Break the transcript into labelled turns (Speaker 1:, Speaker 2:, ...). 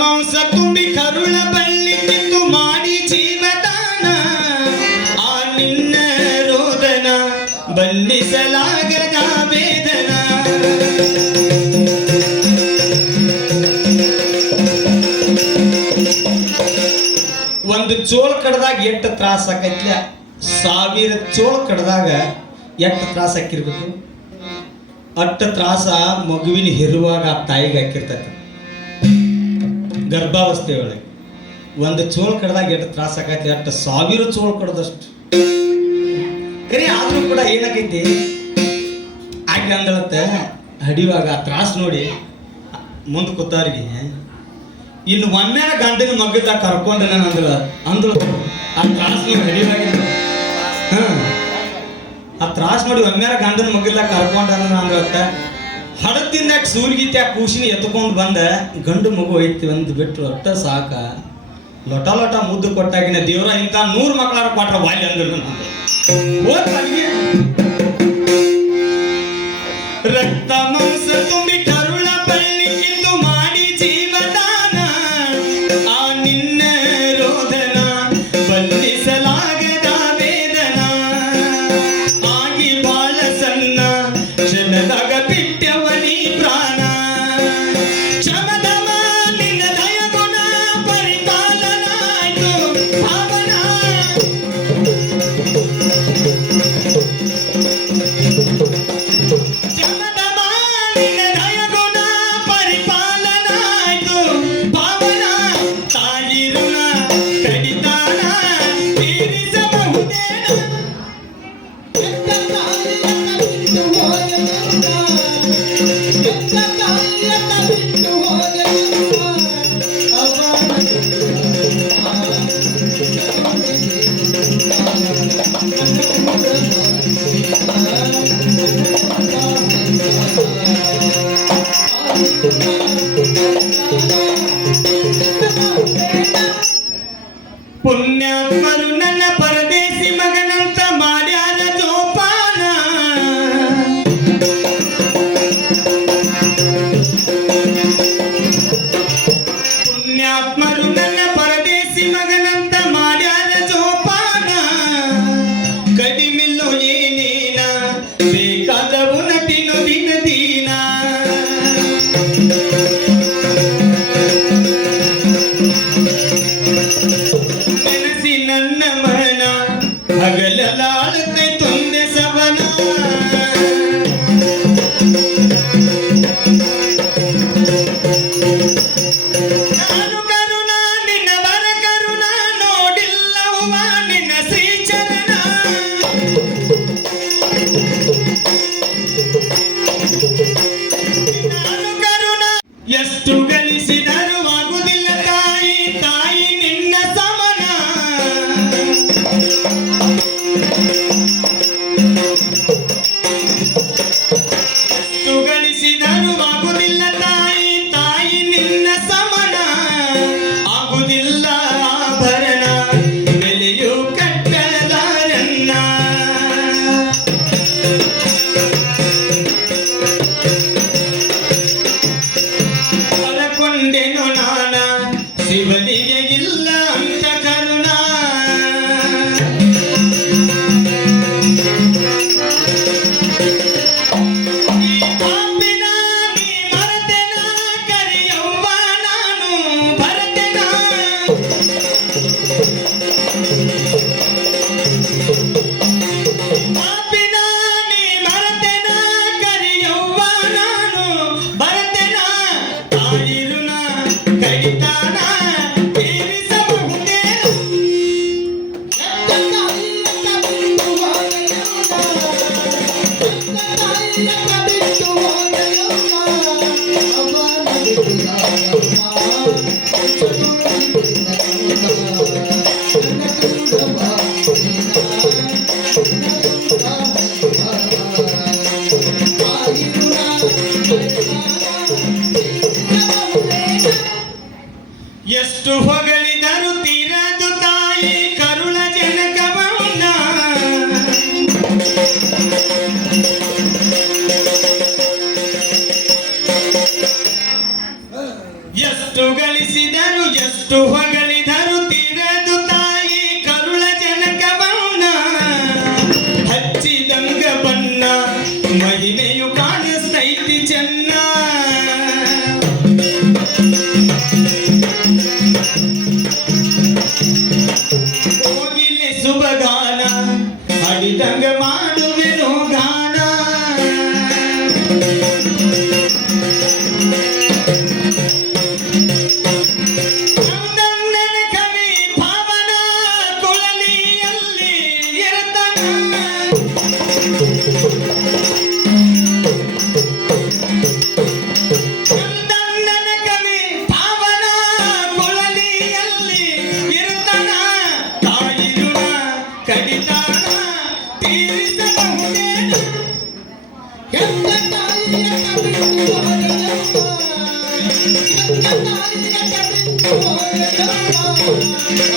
Speaker 1: ಮಾಂಸ ತುಂಬಿ ಕರುಳ ಬಳ್ಳಿ ತಿಂದು ಮಾಡಿ ಜೀವದಾನ. ಆ ನಿನ್ನ ರೋದನ ಬಲ್ಲಿಸಲಾಗದ ವೇದನ. ಒಂದು ಚೋಳ ಕಡ್ದಾಗ ಎಷ್ಟು ತ್ರಾಸ ಆಕೈತ್ಲ? ಸಾವಿರ ಚೋಳ ಕಡ್ದಾಗ ಎಷ್ಟು ತ್ರಾಸ ಆಕಿರ್ಬೇಕು? ಅಟ್ಟ ತ್ರಾಸ ಮಗುವಿನ ಹೆರುವಾಗ ಆ ತಾಯಿಗೆ ಹಾಕಿರ್ತೈತಿ ಗರ್ಭಾವಸ್ಥೆ ಒಳಗೆ ಒಂದು ಚೋಳು ಕಡ್ದಾಗ ಎಷ್ಟು ತ್ರಾಸ ಆಕೈತಿ ಅಷ್ಟು ಸಾವಿರ ಚೋಳು ಕಡ್ದಷ್ಟು. ಕರಿ ಆದ್ರೂ ಕೂಡ ಏನಾಗೈತಿ ಆಕೆ ಅಂದಳತ್ತ, ಹಡಿವಾಗ ಆ ತ್ರಾಸ ನೋಡಿ, ಮುಂದೆ ಕೂತವ್ರಿಗೆ ಇನ್ನು ಒಮ್ಮೆ ಗಂಡನ ಮಗ್ಗದ ಕರ್ಕೊಂಡ್ರೆ ನಾನು ಅಂದ್ರ ಅಂದ್ರು ಆ ತ್ರಾಸ ನೀವು ಹಾ. ಆ ತ್ರಾಸ ನೋಡಿ ಒಮ್ಮೆ ಗಂಡನ ಮಗ್ಗದ ನಾನು ಅಂದ್ರತ್ತ ಹಡದಿಂದ ಸೂರ್ಗೀತಿ ಆ ಕೂಸಿನ ಎತ್ಕೊಂಡು ಬಂದ ಗಂಡು ಮಗು ಐತಿ ಒಂದು ಬಿಟ್ಟು ಒಟ್ಟ ಸಾಕ. ಲೊಟ ಲೊಟ ಮುದ್ದು ಕೊಟ್ಟಾಗಿನ ದೇವ್ರ ಇಂಥ ನೂರು ಮಕ್ಕಳ ಕೊಟ್ರ ವಾಲಿ ಅಂದ್ರು ರಕ್ತ ಮಾಂಸ ತುಂಬಿ ಕಡಿದಾಣ ತೀರಿಸಬಹುದೇನು?
Speaker 2: ಎಂದ ತಾಯಿಯ ಕವಿತು ಹೊರಡಮ್ಮ ಎಂದ ತಾಯಿಯ ಕವಿತು ಹೊರಡಮ್ಮ